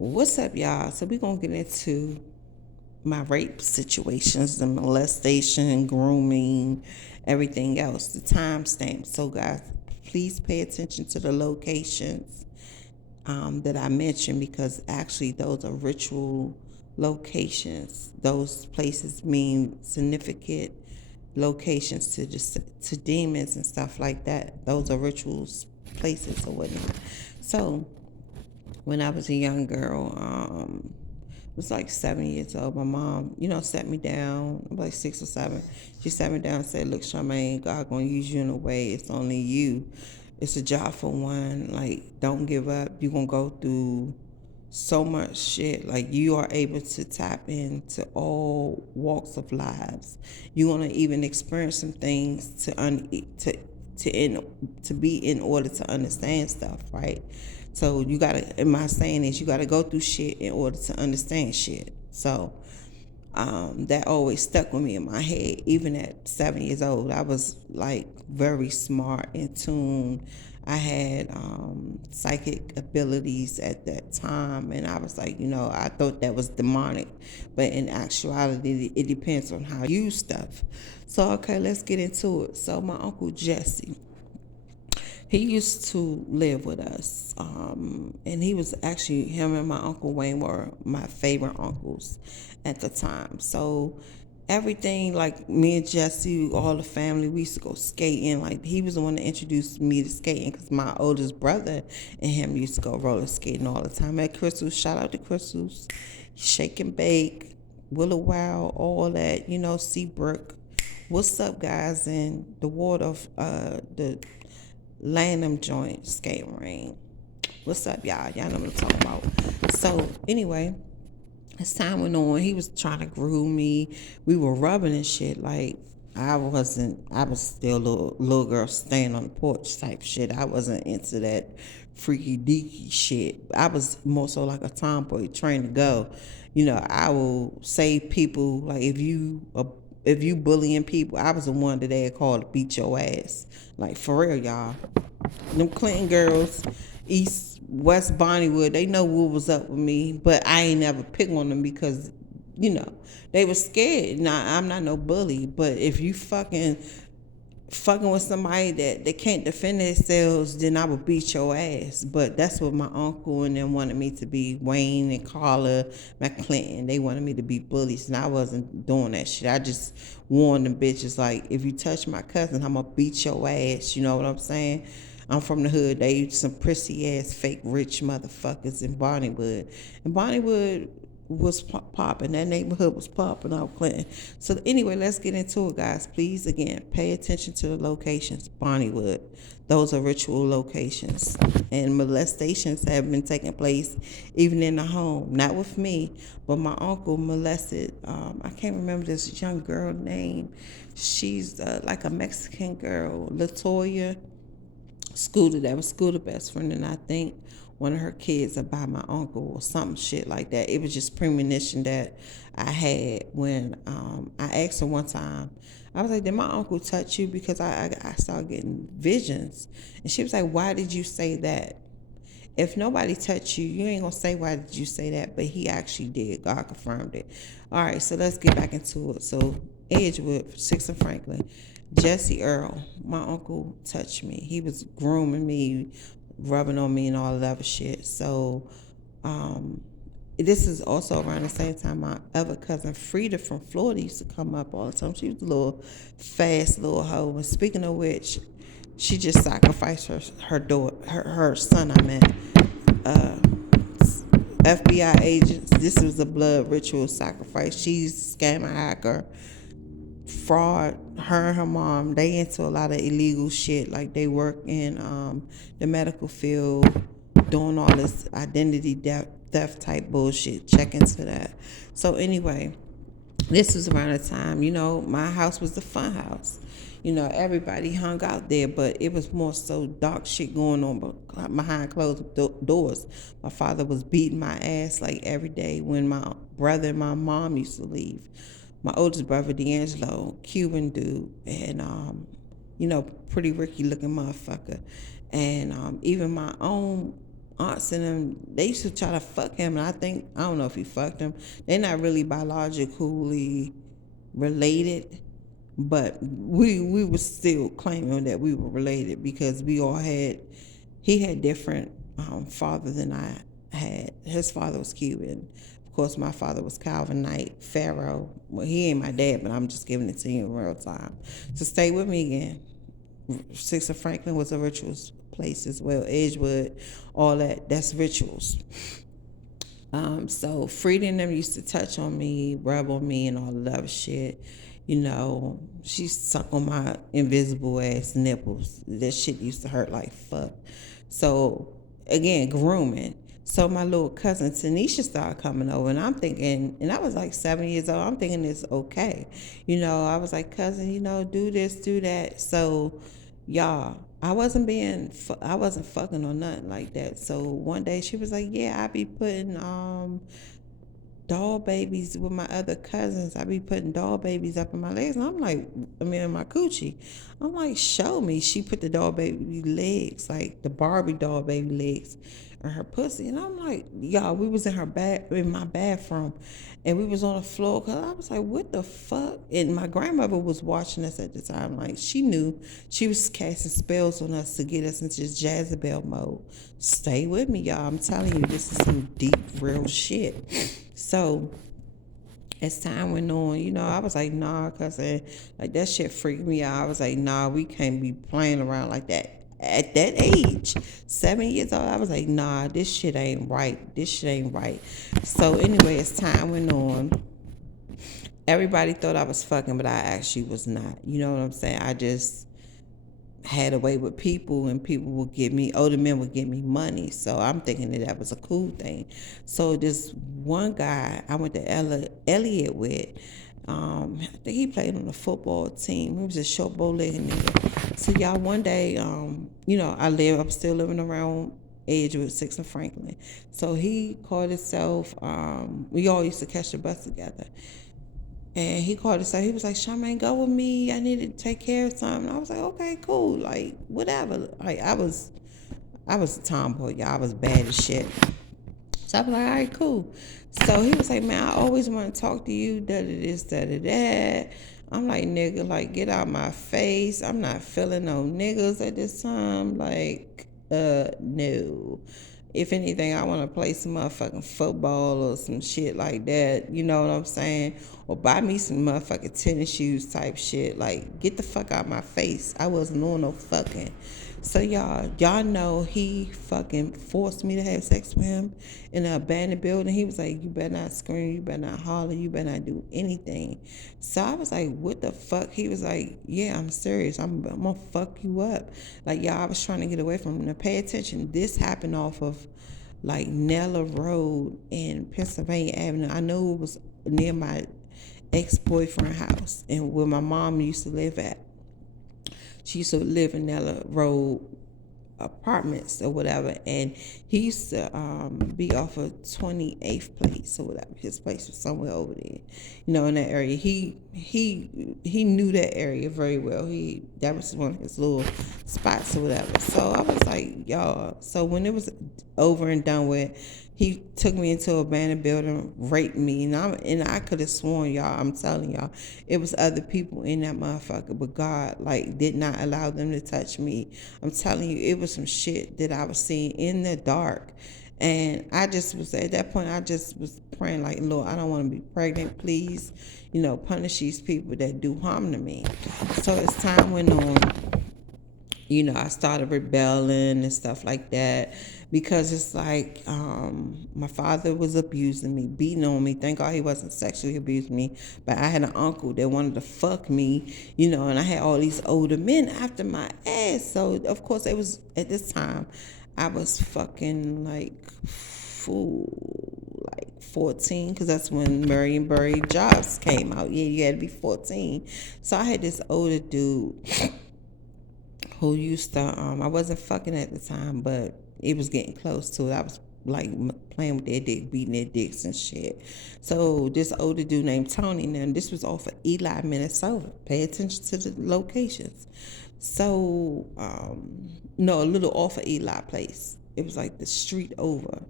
What's up, y'all? So we're gonna get into my rape situations, the molestation, grooming, everything else, the timestamp. So guys, please pay attention to the locations that I mentioned, because actually those are ritual locations. Those places mean significant locations to demons and stuff like that. Those are rituals, places or whatnot. So when I was a young girl, was like 7 years old. My mom, sat me down. I'm like 6 or 7. She sat me down and said, "Look, Charmaine, God gonna use you in a way. It's only you. It's a job for one. Like, don't give up. You're gonna go through so much shit. Like, you are able to tap into all walks of lives. You're gonna even experience some things to be in order to understand stuff, right? So you gotta, and my saying is, you gotta go through shit in order to understand shit. So that always stuck with me in my head. Even at 7 years old, I was like very smart, in tune. I had psychic abilities at that time, and I was like, I thought that was demonic, but in actuality, it depends on how you use stuff. So okay, let's get into it. So my uncle Jesse, he used to live with us, and he was actually, him and my uncle Wayne were my favorite uncles at the time. So everything, like me and Jesse, all the family, we used to go skating. Like, he was the one that introduced me to skating, because my oldest brother and him used to go roller skating all the time at Crystal's. Shout out to Crystal's, Shake and Bake, Willow Wow, all that, Seabrook. What's up, guys? And the water of the Lanham joint skating ring. What's up, y'all? Y'all know what I'm talking about. So anyway, as time went on, he was trying to groom me. We were rubbing and shit. Like, I was still a little girl staying on the porch type shit. I wasn't into that freaky deaky shit. I was more so like a tomboy trained to go. I will say people, like, if you bullying people, I was the one that they called to beat your ass. Like, for real, y'all. Them Clinton girls, East West Bonnywood, they know what was up with me, but I ain't never pick on them because, you know, they were scared. Now, I'm not no bully, but if you fucking with somebody that they can't defend themselves, then I would beat your ass. But that's what my uncle and them wanted me to be. Wayne and Carla McClinton, they wanted me to be bullies, and I wasn't doing that shit. I just warned them bitches, like, if you touch my cousin, I'm gonna beat your ass. You know what I'm saying? I'm from the hood. They some prissy ass fake rich motherfuckers in Bonnywood. And Bonnywood was popping. That neighborhood was popping out Clinton. So anyway, let's get into it, guys. Please, again, pay attention to the locations. Bonnywood, those are ritual locations, and molestations have been taking place even in the home. Not with me, but my uncle molested. I can't remember this young girl name. She's like a Mexican girl, Latoya. Scooter, that was Scooter best friend, and I think one of her kids are by my uncle or some shit like that. It was just premonition that I had when I asked her one time. I was like, "Did my uncle touch you?" Because I started getting visions, and she was like, "Why did you say that? If nobody touched you, you ain't gonna say why did you say that." But he actually did. God confirmed it. All right, so let's get back into it. So Edgewood, 6th and Franklin. Jesse Earl, my uncle, touched me. He was grooming me, rubbing on me, and all of that other shit. So, this is also around the same time my other cousin Frida from Florida used to come up all the time. She was a little fast little hoe. And speaking of which, she just sacrificed her daughter, her son. I meant FBI agents. This was a blood ritual sacrifice. She's a scammer, hacker, fraud. Her and her mom, they into a lot of illegal shit. Like, they work in the medical field, doing all this identity theft type bullshit. Check into that. So anyway, this was around the time, my house was the fun house. Everybody hung out there, but it was more so dark shit going on behind closed doors. My father was beating my ass like every day when my brother and my mom used to leave. My oldest brother, D'Angelo, Cuban dude, and pretty Ricky looking motherfucker. And even my own aunts and them, they used to try to fuck him, and I don't know if he fucked him. They're not really biologically related, but we were still claiming that we were related because he had different father than I had. His father was Cuban. Of course, my father was Calvinite, Pharaoh. Well, he ain't my dad, but I'm just giving it to you in real time. So stay with me again. 6 of Franklin was a rituals place as well. Edgewood, all that's rituals. So Frida and them used to touch on me, rub on me, and all the other shit. She suck on my invisible ass nipples. That shit used to hurt like fuck. So again, grooming. So my little cousin Tanisha started coming over, and I'm thinking, and I was like 7 years old. I'm thinking it's okay. I was like, cousin, do this, do that. So, y'all, I wasn't fucking or nothing like that. So one day she was like, yeah, I be putting doll babies with my other cousins. I be putting doll babies up in my legs. And I'm like, in my coochie. I'm like, show me. She put the doll baby legs, like the Barbie doll baby legs, in her pussy. And I'm like, y'all, we was in my bathroom, and we was on the floor, because I was like, what the fuck? And my grandmother was watching us at the time. Like, she knew she was casting spells on us to get us into this Jezebel mode. Stay with me, y'all. I'm telling you, this is some deep, real shit. So as time went on, I was like, nah, cousin, like that shit freaked me out. I was like, nah, we can't be playing around like that. At that age, 7 years old, I was like, nah, this shit ain't right. This shit ain't right. So anyway, as time went on, everybody thought I was fucking, but I actually was not. You know what I'm saying? I just had a way with people, and people would give me, older men would give me money. So I'm thinking that was a cool thing. So this one guy I went to Elliott with, I think he played on the football team. He was a short bow-legged nigga. So y'all, one day, I'm still living around Edgewood, 6 and Franklin. So he called himself, we all used to catch the bus together. And he called us out. He was like, Charmaine, go with me. I need to take care of something. I was like, okay, cool. Like, whatever. Like, I was a tomboy, y'all. I was bad as shit. So I was like, all right, cool. So he was like, man, I always want to talk to you, da-da-this, da-da-that. I'm like, nigga, like, get out my face. I'm not feeling no niggas at this time. Like, no. If anything, I want to play some motherfucking football or some shit like that. You know what I'm saying? Or buy me some motherfucking tennis shoes type shit. Like, get the fuck out my face. I wasn't doing no fucking. So y'all know he fucking forced me to have sex with him in an abandoned building. He was like, you better not scream, you better not holler, you better not do anything. So I was like, what the fuck? He was like, yeah, I'm serious. I'm gonna fuck you up. Like, y'all, I was trying to get away from him. Now pay attention. This happened off of like Nella Road and Pennsylvania Avenue. I know it was near my ex-boyfriend's house and where my mom used to live at. She used to live in Nella Road apartments or whatever, and he used to be off of 28th place or whatever. His place was somewhere over there, in that area. He knew that area very well. That was one of his little spots or whatever. So I was like, y'all. So when it was over and done with, he took me into an abandoned building, raped me, and I could have sworn, y'all, I'm telling y'all, it was other people in that motherfucker, but God, like, did not allow them to touch me. I'm telling you, it was some shit that I was seeing in the dark. And I just was, at that point, I just was praying like, Lord, I don't want to be pregnant, please, punish these people that do harm to me. So as time went on, I started rebelling and stuff like that, because it's like my father was abusing me, beating on me. Thank God he wasn't sexually abusing me, but I had an uncle that wanted to fuck me, and I had all these older men after my ass. So of course it was, at this time, I was fucking like, like 14, because that's when Murray and Burry Jobs came out. Yeah, you had to be 14. So I had this older dude who used to, I wasn't fucking at the time, but it was getting close to it. I was like playing with their dick, beating their dicks and shit. So this older dude named Tony, now this was off of Eli, Minnesota. Pay attention to the locations. So, no, a little off of Eli place. It was like the street over.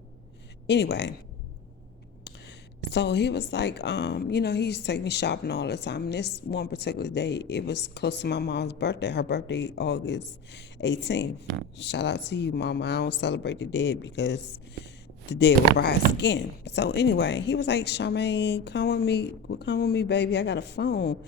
Anyway, so he was like, he used to take me shopping all the time. And this one particular day, it was close to my mom's birthday. Her birthday, August 18th. Shout out to you, Mama. I don't celebrate the dead because the dead will rise again. So anyway, he was like, Charmaine, come with me, baby. I got a phone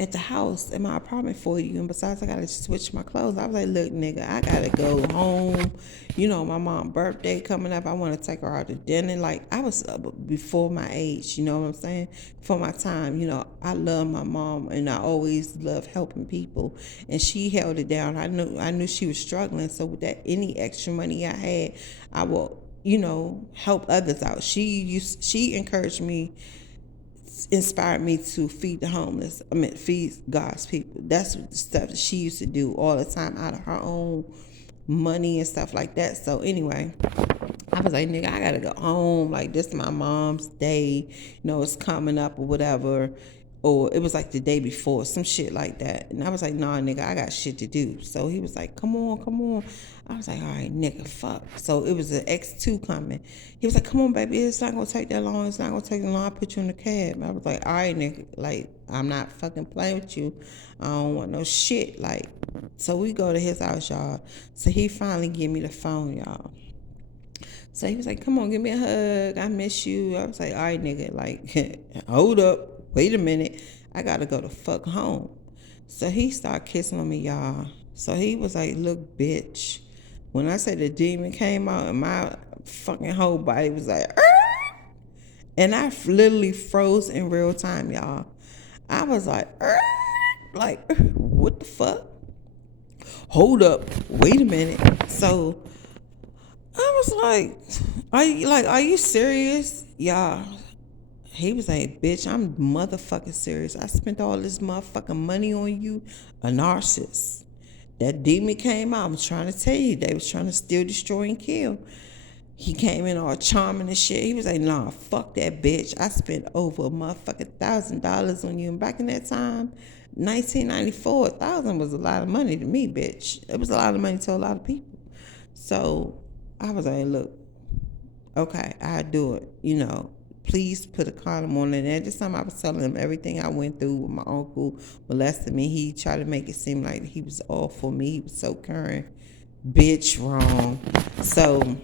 at the house in my apartment for you, and besides I gotta switch my clothes. I was like, look, nigga, I gotta go home. My mom's birthday coming up. I want to take her out to dinner. Like, I was before my age, you know what I'm saying, before my time. I love my mom, and I always love helping people, and she held it down. I knew she was struggling, so with that, any extra money I had, I will help others out. She encouraged me, inspired me to feed the homeless. Feed God's people. That's the stuff that she used to do all the time out of her own money and stuff like that. So anyway, I was like, nigga, I gotta go home. Like, this is my mom's day. It's coming up or whatever. Or it was like the day before, some shit like that. And I was like, nah, nigga, I got shit to do. So he was like, come on. I was like, all right, nigga, fuck. So it was an X2 coming. He was like, come on, baby, it's not gonna take that long. It's not gonna take that long. I'll put you in the cab. I was like, all right, nigga, like, I'm not fucking playing with you. I don't want no shit. Like, so we go to his house, y'all. So he finally give me the phone, y'all. So he was like, come on, give me a hug. I miss you. I was like, all right, nigga, like, hold up. Wait a minute. I got to go the fuck home. So he started kissing on me, y'all. So he was like, look, bitch. When I said the demon came out and my fucking whole body was like, Arr! And I literally froze in real time, y'all. I was like, Arr! Like, what the fuck? Hold up. Wait a minute. So I was like, are you serious? Y'all. He was like, bitch, I'm motherfucking serious. I spent all this motherfucking money on you. A narcissist. That demon came out. I was trying to tell you. They was trying to steal, destroy, and kill. He came in all charming and shit. He was like, nah, fuck that bitch. I spent over a motherfucking $1,000 on you. And back in that time, 1994, $1,000 was a lot of money to me, bitch. It was a lot of money to a lot of people. So I was like, look, okay, I do it, Please put a condom on it. And at this time, I was telling him everything I went through with my uncle molesting me. He tried to make it seem like he was all for me. He was so caring. Bitch, wrong. So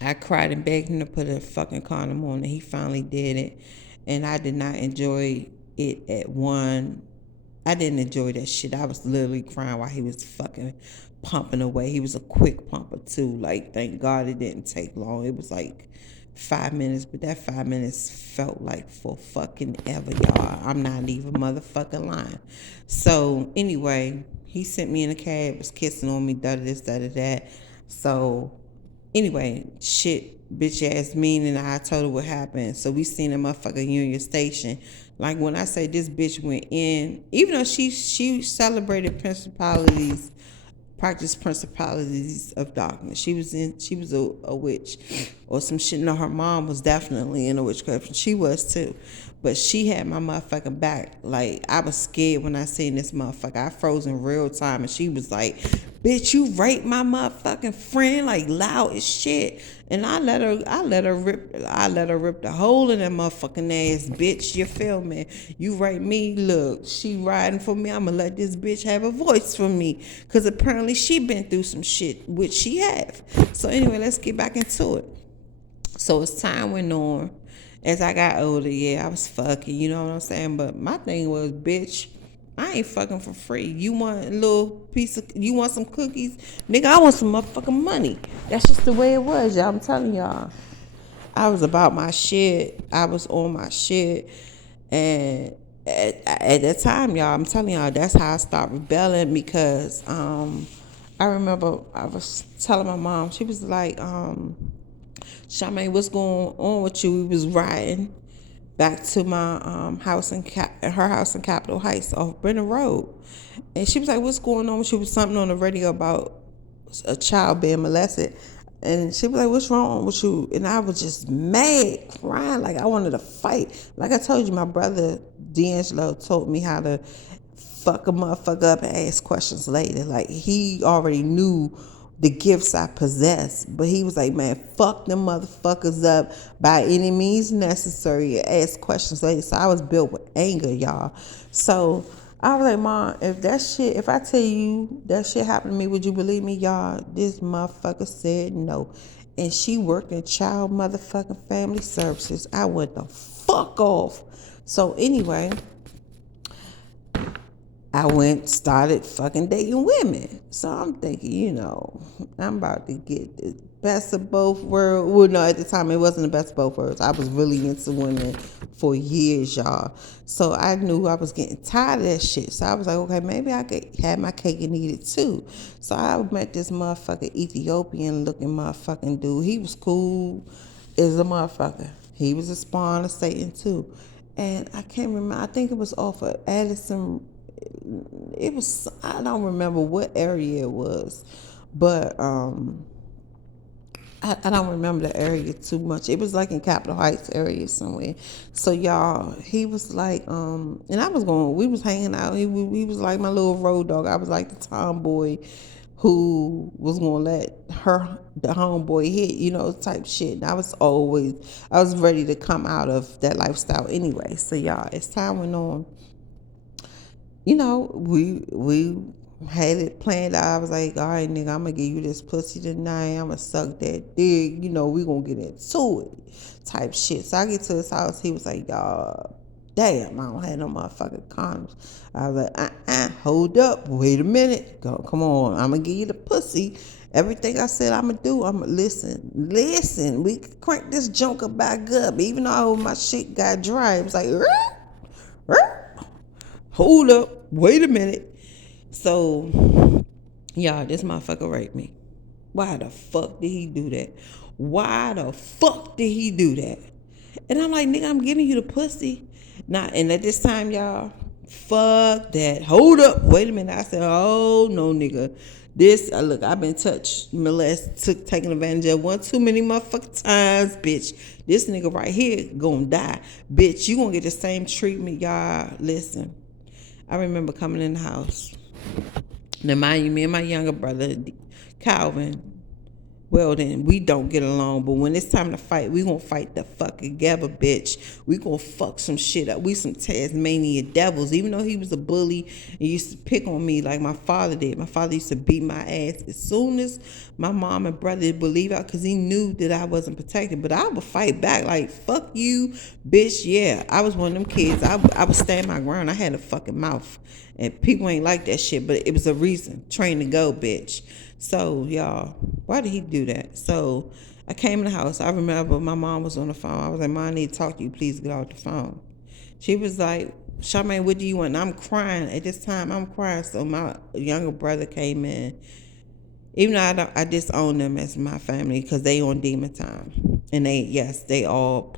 I cried and begged him to put a fucking condom on, and he finally did it. And I did not enjoy it at one. I didn't enjoy that shit. I was literally crying while he was fucking pumping away. He was a quick pumper, too. Like, thank God it didn't take long. It was like 5 minutes, but that 5 minutes felt like for fucking ever, y'all. I'm not even motherfucking lying. So anyway, he sent me in a cab, was kissing on me, da this, da that. So anyway, shit, bitch ass mean, and I told her what happened. So we seen a motherfucking Union Station. Like, when I say this bitch went in, even though she celebrated principalities, practiced principalities of darkness. She was a witch or some shit. No, her mom was definitely in a witchcraft. She was too. But she had my motherfucking back. Like, I was scared when I seen this motherfucker. I froze in real time, and she was like, bitch, you raped my motherfucking friend, like, loud as shit. And I let her rip the hole in that motherfucking ass, bitch. You feel me? You raped me. Look, she riding for me. I'ma let this bitch have a voice for me, cause apparently she been through some shit, which she have. So anyway, let's get back into it. So as time went on, as I got older, yeah, I was fucking, you know what I'm saying? But my thing was, bitch, I ain't fucking for free. You want a little you want some cookies? Nigga, I want some motherfucking money. That's just the way it was, y'all. I'm telling y'all. I was about my shit. I was on my shit. And at that time, y'all, I'm telling y'all, that's how I stopped rebelling, because I remember I was telling my mom, she was like, Charmaine, what's going on with you? We was riding back to my house her house in Capitol Heights off Brenner Road, and she was like, "What's going on?" She was something on the radio about a child being molested, and she was like, "What's wrong with you?" And I was just mad, crying, like I wanted to fight. Like I told you, my brother D'Angelo told me how to fuck a motherfucker up and ask questions later. Like, he already knew the gifts I possess. But he was like, man, fuck them motherfuckers up by any means necessary. Ask questions later. So I was built with anger, y'all. So I was like, Mom, if I tell you that shit happened to me, would you believe me, y'all? This motherfucker said no. And she worked in child motherfucking family services. I went the fuck off. So anyway, I started fucking dating women. So I'm thinking, I'm about to get the best of both worlds. Well, no, at the time it wasn't the best of both worlds. I was really into women for years, y'all. So I knew I was getting tired of that shit. So I was like, okay, maybe I could have my cake and eat it too. So I met this motherfucking Ethiopian looking motherfucking dude. He was cool as a motherfucker. He was a spawn of Satan too. And I can't remember, I think it was off of Addison. I don't remember what area it was, but I don't remember the area too much. It was like in Capitol Heights area somewhere. So y'all, he was like, and we was hanging out. He was like my little road dog. I was like the tomboy who was gonna let the homeboy hit, type shit. And I was ready to come out of that lifestyle anyway. So y'all, as time went on, we had it planned out. I was like, all right, nigga, I'm gonna give you this pussy tonight. I'm gonna suck that dick. We gonna get into it, type shit. So I get to his house. He was like, y'all, damn, I don't have no motherfucking condoms. I was like, hold up, wait a minute. Come on, I'm gonna give you the pussy. Everything I said I'm gonna do, I'm gonna listen. We could crank this junker back up. Even though my shit got dry, it was like, hold up, wait a minute. So, y'all, this motherfucker raped me. Why the fuck did he do that? Why the fuck did he do that? And I'm like, nigga, I'm giving you the pussy. And at this time, y'all, fuck that. Hold up, wait a minute. I said, oh, no, nigga. Look, I've been touched, molested, taken advantage of one too many motherfucking times, bitch. This nigga right here gonna die. Bitch, you gonna get the same treatment, y'all. Listen, I remember coming in the house. Now, mind you, me and my younger brother, Calvin, well, then we don't get along. But when it's time to fight, we gonna fight the fuck together, bitch. We gonna fuck some shit up. We some Tasmania devils. Even though he was a bully and used to pick on me like my father did. My father used to beat my ass as soon as my mom and brother would leave out because he knew that I wasn't protected. But I would fight back like, fuck you, bitch. Yeah, I was one of them kids. I would stand my ground. I had a fucking mouth. And people ain't like that shit, but it was a reason. Train to go, bitch. So, y'all, why did he do that? So, I came in the house. I remember my mom was on the phone. I was like, Mom, I need to talk to you. Please get off the phone. She was like, Charmaine, what do you want? And I'm crying. At this time, I'm crying. So, my younger brother came in. Even though I disown them as my family because they on demon time. And they all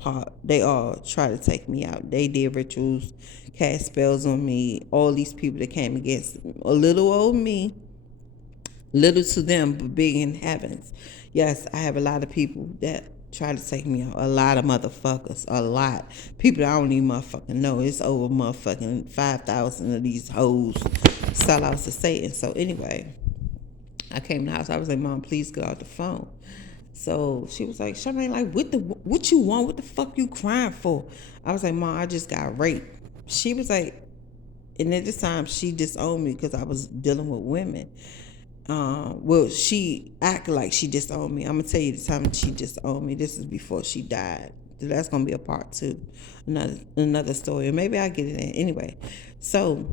try to take me out. They did rituals, cast spells on me. All these people that came against a little old me, little to them, but big in heavens. Yes, I have a lot of people that try to take me out. A lot of motherfuckers. A lot. People that I don't even motherfucking know. It's over motherfucking 5,000 of these hoes sellouts to Satan. So anyway, I came to the house. I was like, Mom, please get off the phone. So she was like, Charmaine, like, what you want? What the fuck you crying for? I was like, Mom, I just got raped. She was like, and at this time, she disowned me because I was dealing with women. Well, she acted like she disowned me. I'm going to tell you the time she disowned me. This is before she died. So that's going to be a part two. Another story. Or maybe I'll get it in. Anyway, so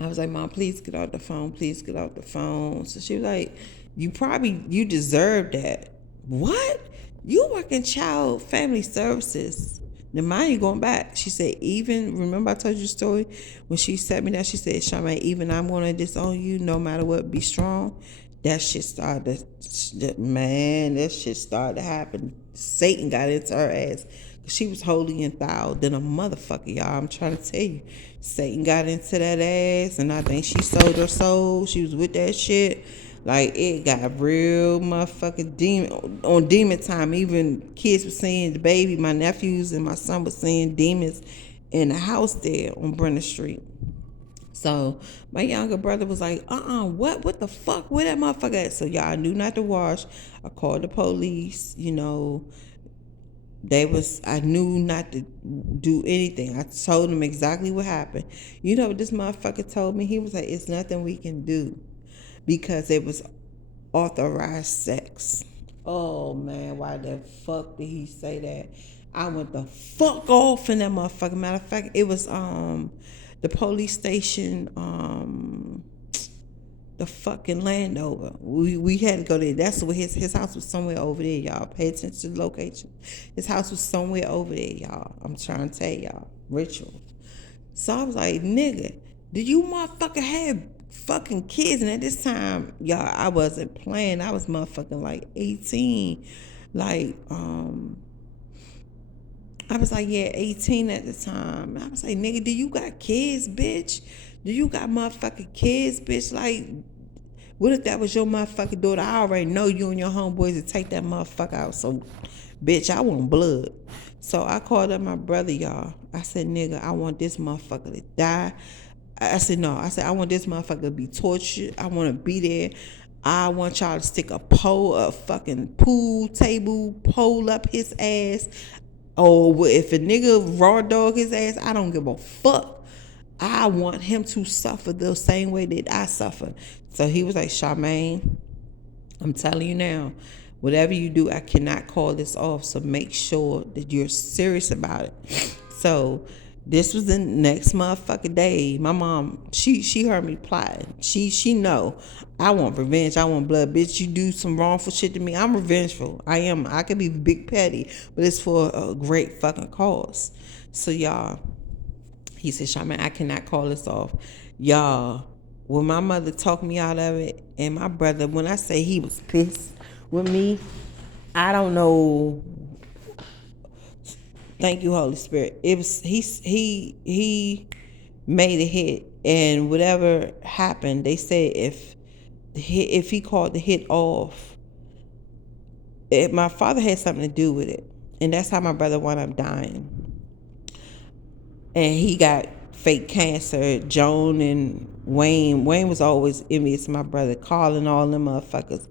I was like, Mom, please get off the phone. Please get off the phone. So she was like, you deserve that. What? You work in child family services. Now, mind you, going back, she said, remember I told you the story? When she sat me down, she said, Charmaine, even I'm going to disown you no matter what, be strong. That shit started to happen. Satan got into her ass. She was holy and thou than a motherfucker, y'all. I'm trying to tell you. Satan got into that ass, and I think she sold her soul. She was with that shit. Like, it got real motherfucking on demon time. Even kids were seeing the baby. My nephews and my son were seeing demons in the house there on Brenner Street. So my younger brother was like, what the fuck? Where that motherfucker at? So y'all knew not to wash. I called the police, I knew not to do anything. I told them exactly what happened. You know what this motherfucker told me? He was like, it's nothing we can do because it was authorized sex. Oh man, why the fuck did he say that? I went the fuck off in that motherfucker. Matter of fact, it was the police station, the fucking Landover. We had to go there. That's where his house was somewhere over there, y'all. Pay attention to the location. His house was somewhere over there, y'all. I'm trying to tell y'all. Ritual. So I was like, nigga, did you motherfucker have fucking kids? And at this time, y'all, I wasn't playing. I was motherfucking like 18. Like, I was like, yeah, 18 at the time. I was like, nigga, do you got kids, bitch? Do you got motherfucking kids, bitch? Like, what if that was your motherfucking daughter? I already know you and your homeboys to take that motherfucker out. So, bitch, I want blood. So I called up my brother, y'all. I said, nigga, I want this motherfucker to die. I said, no. I said, I want this motherfucker to be tortured. I want to be there. I want y'all to stick a fucking pool table pole up his ass. Oh, if a nigga raw dog his ass, I don't give a fuck. I want him to suffer the same way that I suffer. So he was like, Charmaine, I'm telling you now, whatever you do, I cannot call this off. So make sure that you're serious about it. So this was the next motherfucking day. My mom, she heard me plotting. She know I want revenge. I want blood. Bitch, you do some wrongful shit to me, I'm revengeful. I am. I could be big petty, but it's for a great fucking cause. So y'all, he said, Charmaine, I cannot call this off. Y'all, when my mother talked me out of it, and my brother, when I say he was pissed with me, I don't know. Thank you, Holy Spirit. It was he made a hit, and whatever happened, they said if he called the hit off, my father had something to do with it, and that's how my brother wound up dying. And he got fake cancer. Joan and Wayne was always envious of my brother. Carl and all them motherfuckers.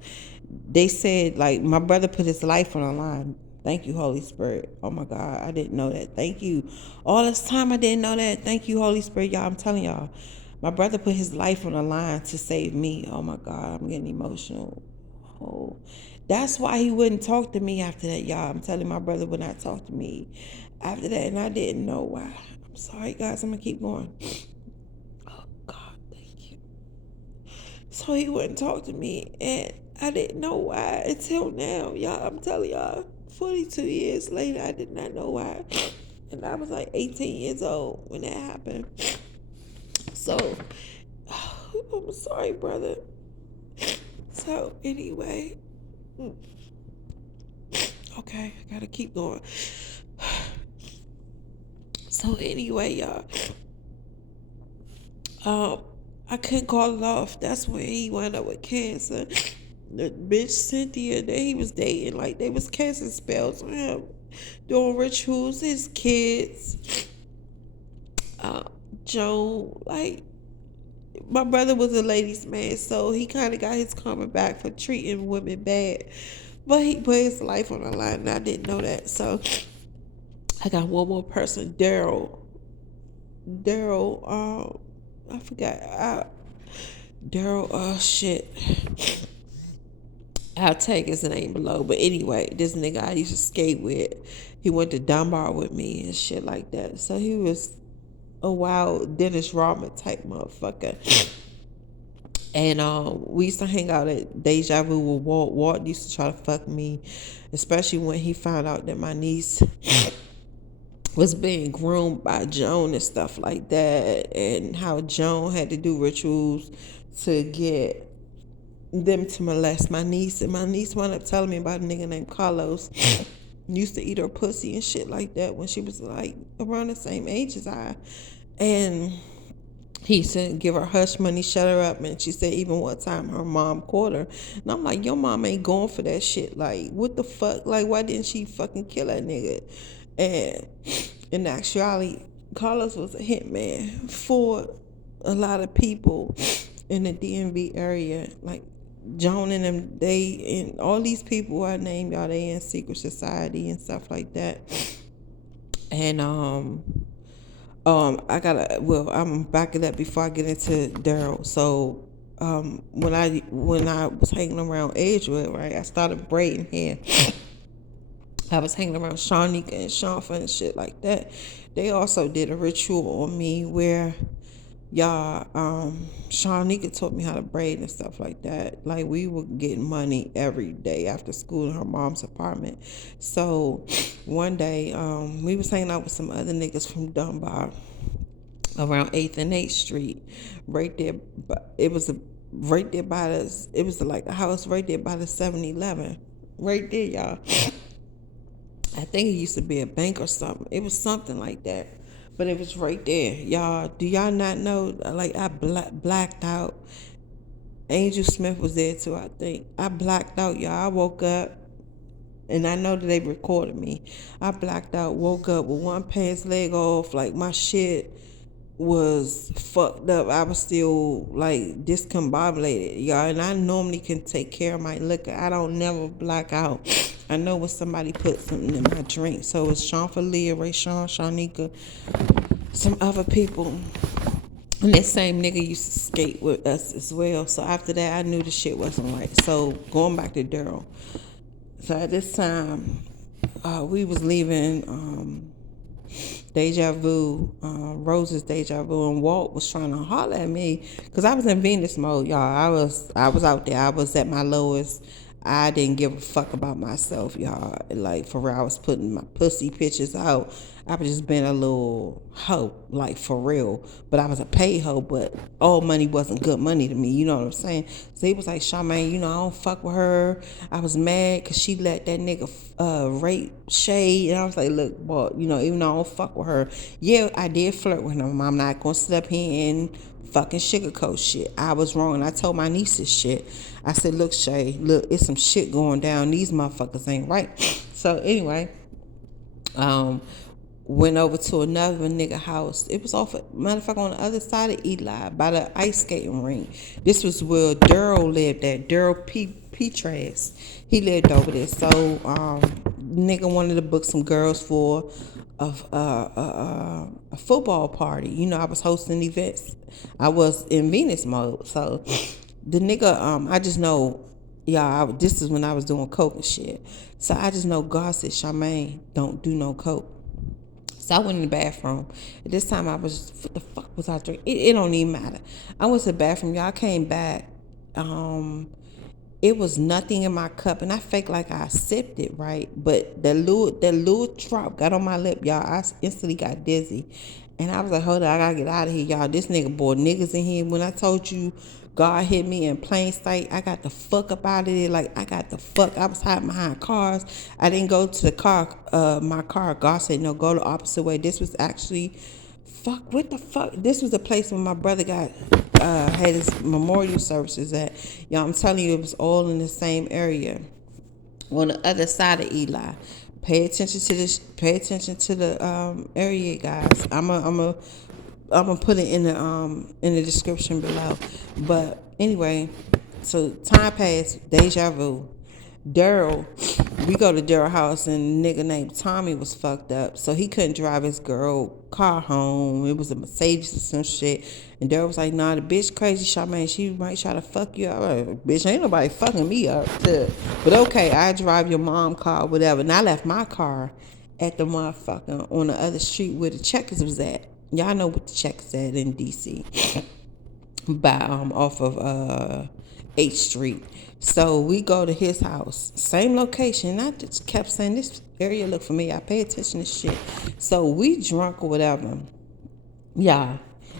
They said, like, my brother put his life on the line. Thank you, Holy Spirit. Oh my God, I didn't know that. Thank you. All this time I didn't know that. Thank you, Holy Spirit. Y'all, I'm telling y'all, my brother put his life on the line to save me. Oh my God, I'm getting emotional. Oh, that's why he wouldn't talk to me after that, y'all. I'm telling my brother would not talk to me after that, and I didn't know why. I'm sorry, guys. I'm gonna keep going. Oh God, thank you. So he wouldn't talk to me, and I didn't know why until now, y'all. I'm telling y'all, 42 years later, I did not know why. And I was like 18 years old when that happened. So, I'm sorry, brother. So, anyway. Okay, I gotta keep going. So, anyway, y'all. I couldn't call it off. That's when he wound up with cancer. The bitch Cynthia that he was dating, like, they was casting spells on him, doing rituals, his kids. Joe, like, my brother was a ladies' man, so he kind of got his karma back for treating women bad. But he put his life on the line, and I didn't know that. So I got one more person, Daryl. I forgot. Daryl, shit. I'll take his name below. But anyway, this nigga I used to skate with, he went to Dunbar with me and shit like that. So he was a wild Dennis Rodman type motherfucker. And we used to hang out at Deja Vu with Walt. Walt used to try to fuck me, especially when he found out that my niece was being groomed by Joan and stuff like that, and how Joan had to do rituals to get them to molest my niece. And my niece wound up telling me about a nigga named Carlos used to eat her pussy and shit like that when she was like around the same age as I. And he said give her hush money, shut her up. And she said even one time her mom caught her. And I'm like, your mom ain't going for that shit. Like, what the fuck? Like, why didn't she fucking kill that nigga? And in actuality, Carlos was a hitman for a lot of people in the DMV area, like Joan and them, they and all these people I named y'all, they in secret society and stuff like that. And I'm backing up before I get into Daryl. So when I was hanging around Edgewood, right, I started braiding hair. I was hanging around Shanika and Shanfa and shit like that. They also did a ritual on me where Shanika taught me how to braid and stuff like that. Like, we were getting money every day after school in her mom's apartment. So one day, we was hanging out with some other niggas from Dunbar around 8th and 8th Street, right there. It was right there by the, it was like a house right there by the 7-Eleven. Right there, y'all. I think it used to be a bank or something. It was something like that. But it was right there. Y'all, do y'all not know? Like, I blacked out. Angel Smith was there too, I think. I blacked out, y'all. I woke up, and I know that they recorded me. I blacked out, woke up with one pants leg off. Like, my shit was fucked up. I was still like discombobulated, y'all. And I normally can take care of my liquor. I don't never black out. I know when somebody put something in my drink. So it's Sean Falia, Ray Sean, Shanika, some other people. And that same nigga used to skate with us as well. So after that, I knew the shit wasn't right. So going back to Daryl. So at this time, we was leaving Deja Vu, Rose's Deja Vu, and Walt was trying to holler at me because I was in Venus mode, y'all. I was out there. I was at my lowest. I didn't give a fuck about myself, y'all. Like, for real, I was putting my pussy pictures out. I was just being a little hoe, like, for real. But I was a paid hoe, but all money wasn't good money to me, you know what I'm saying? So he was like, Charmaine, I don't fuck with her. I was mad because she let that nigga rape Shade. And I was like, look, boy, even though I don't fuck with her, yeah, I did flirt with him. I'm not going to sit up here and fucking sugarcoat shit. I was wrong, and I told my niece this shit. I said, look, Shay, look, it's some shit going down. These motherfuckers ain't right. So anyway, went over to another nigga house. It was off, matter of fact, on the other side of Eli, by the ice skating ring. This was where Daryl lived at. Daryl Petras. He lived over there. So nigga wanted to book some girls for a football party. I was hosting events. I was in Venus mode. So the nigga, I just know, this is when I was doing coke and shit. So I just know God said, Charmaine, don't do no coke. So I went in the bathroom. At this time, what the fuck was I drinking? It don't even matter. I went to the bathroom. Y'all came back. It was nothing in my cup, and I faked like I sipped it, right? But that little drop got on my lip, y'all. I instantly got dizzy. And I was like, hold on, I gotta get out of here, y'all. This nigga brought niggas in here. When I told you God hit me in plain sight, I got the fuck up out of there. Like, I was hiding behind cars. I didn't go to the car, my car. God said, no, go the opposite way. This was actually, what the fuck? This was the place where my brother had his memorial services at. Y'all, I'm telling you, it was all in the same area. On the other side of Eli. Pay attention to this. Pay attention to the area, guys. I'm gonna put it in the description below. But anyway, so time passed. Deja vu. Daryl, we go to Daryl's house, and a nigga named Tommy was fucked up, so he couldn't drive his girl car home. It was a Mercedes or some shit. And Daryl was like, nah, the bitch crazy, Charmaine. She might try to fuck you up. Like, bitch, ain't nobody fucking me up. But okay, I drive your mom car, whatever. And I left my car at the motherfucker on the other street where the Checkers was at. Y'all know what the Checkers at in D.C. by off of 8th Street. So we go to his house, same location. And I just kept saying, this area look familiar. I pay attention to shit. So we drunk or whatever. Yeah.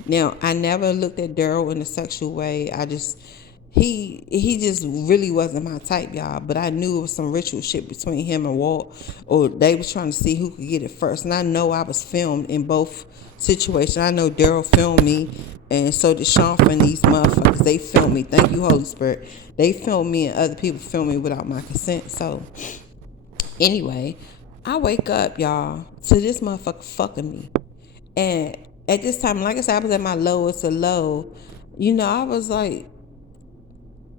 Now, I never looked at Daryl in a sexual way. He just really wasn't my type, y'all. But I knew it was some ritual shit between him and Walt, or they was trying to see who could get it first. And I know I was filmed in both situations. I know Daryl filmed me, and so did Sean and these motherfuckers. They filmed me. Thank you, Holy Spirit. They filmed me, and other people filmed me without my consent. So anyway, I wake up, y'all, to this motherfucker fucking me. And At this time, like I said, I was at my lowest of low. I was like,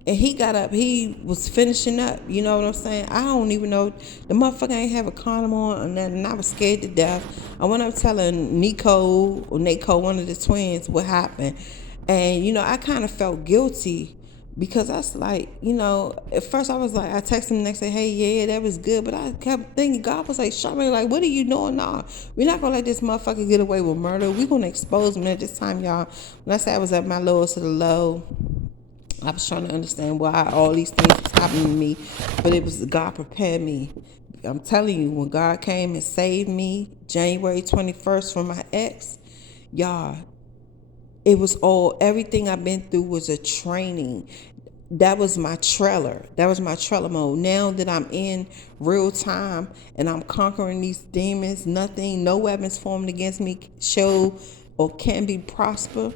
and he got up, he was finishing up, you know what I'm saying? I don't even know, the motherfucker ain't have a condom on or nothing, and I was scared to death. I went up telling Nico, one of the twins, what happened. And, I kind of felt guilty because I was like, at first I was like, I texted him the next day, hey, yeah, that was good. But I kept thinking, God was like, Charmaine, like, what are you doing now? We're not going to let this motherfucker get away with murder. We're going to expose him at this time, y'all. When I say I was at my lowest of the low, I was trying to understand why all these things was happening to me, but it was God prepared me. I'm telling you, when God came and saved me, January 21st from my ex, y'all, it was everything I've been through was a training. That was my trailer. That was my trailer mode. Now that I'm in real time and I'm conquering these demons, no weapons formed against me shall or can prosper.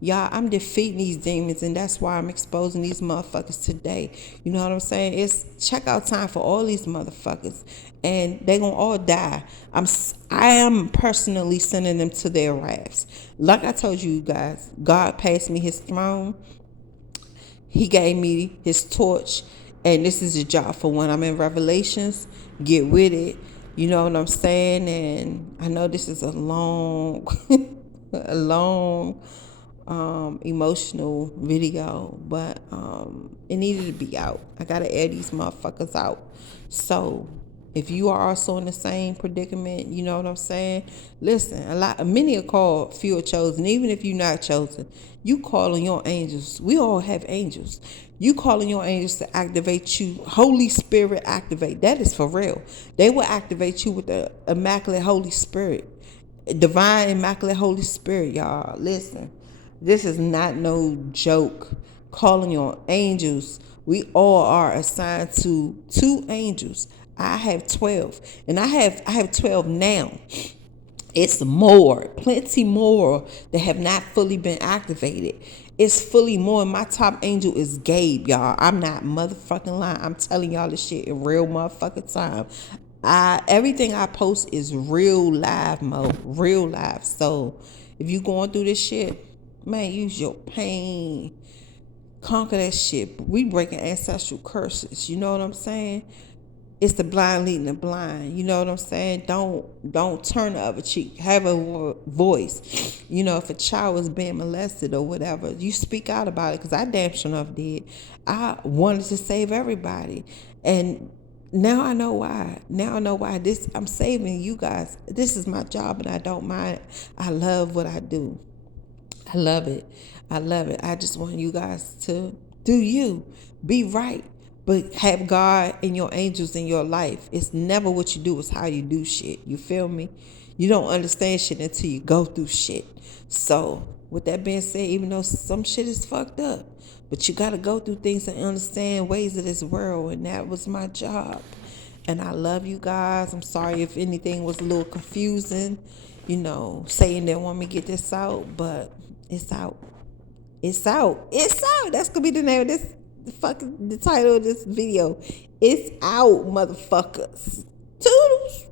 Y'all, I'm defeating these demons, and that's why I'm exposing these motherfuckers today. You know what I'm saying? It's checkout time for all these motherfuckers, and they gonna all die. I am personally sending them to their wraths. Like I told you guys, God passed me his throne. He gave me his torch, and this is a job for when I'm in Revelations. Get with it. You know what I'm saying? And I know this is a long, a long, emotional video, but it needed to be out. I gotta air these motherfuckers out. So if you are also in the same predicament, you know what I'm saying? Listen, many are called, few are chosen. Even if you're not chosen, you calling your angels. We all have angels. You calling your angels to activate you. Holy Spirit activate. That is for real. They will activate you with the immaculate Holy Spirit. Divine immaculate Holy Spirit, y'all. Listen, this is not no joke. Calling your angels. We all are assigned to 2 angels. I have 12, and I have 12 now. It's more, plenty more that have not fully been activated. It's fully more. My top angel is Gabe, y'all. I'm not motherfucking lying. I'm telling y'all this shit in real motherfucking time. Everything I post is real live mode, real live. So if you going through this shit, man, use your pain, conquer that shit. We breaking ancestral curses. You know what I'm saying? It's the blind leading the blind. You know what I'm saying? Don't turn the other cheek. Have a voice. If a child was being molested or whatever, you speak out about it, because I damn sure enough did. I wanted to save everybody, and now I know why. Now I know why. I'm saving you guys. This is my job, and I don't mind. I love what I do. I love it. I love it. I just want you guys to do you. Be right. But have God and your angels in your life. It's never what you do, it's how you do shit. You feel me? You don't understand shit until you go through shit. So, with that being said, even though some shit is fucked up, but you got to go through things and understand ways of this world. And that was my job. And I love you guys. I'm sorry if anything was a little confusing. Saying they want me to get this out, but it's out. It's out. It's out. That's going to be the name of this. The title of this video. It's out, motherfuckers. Toodles.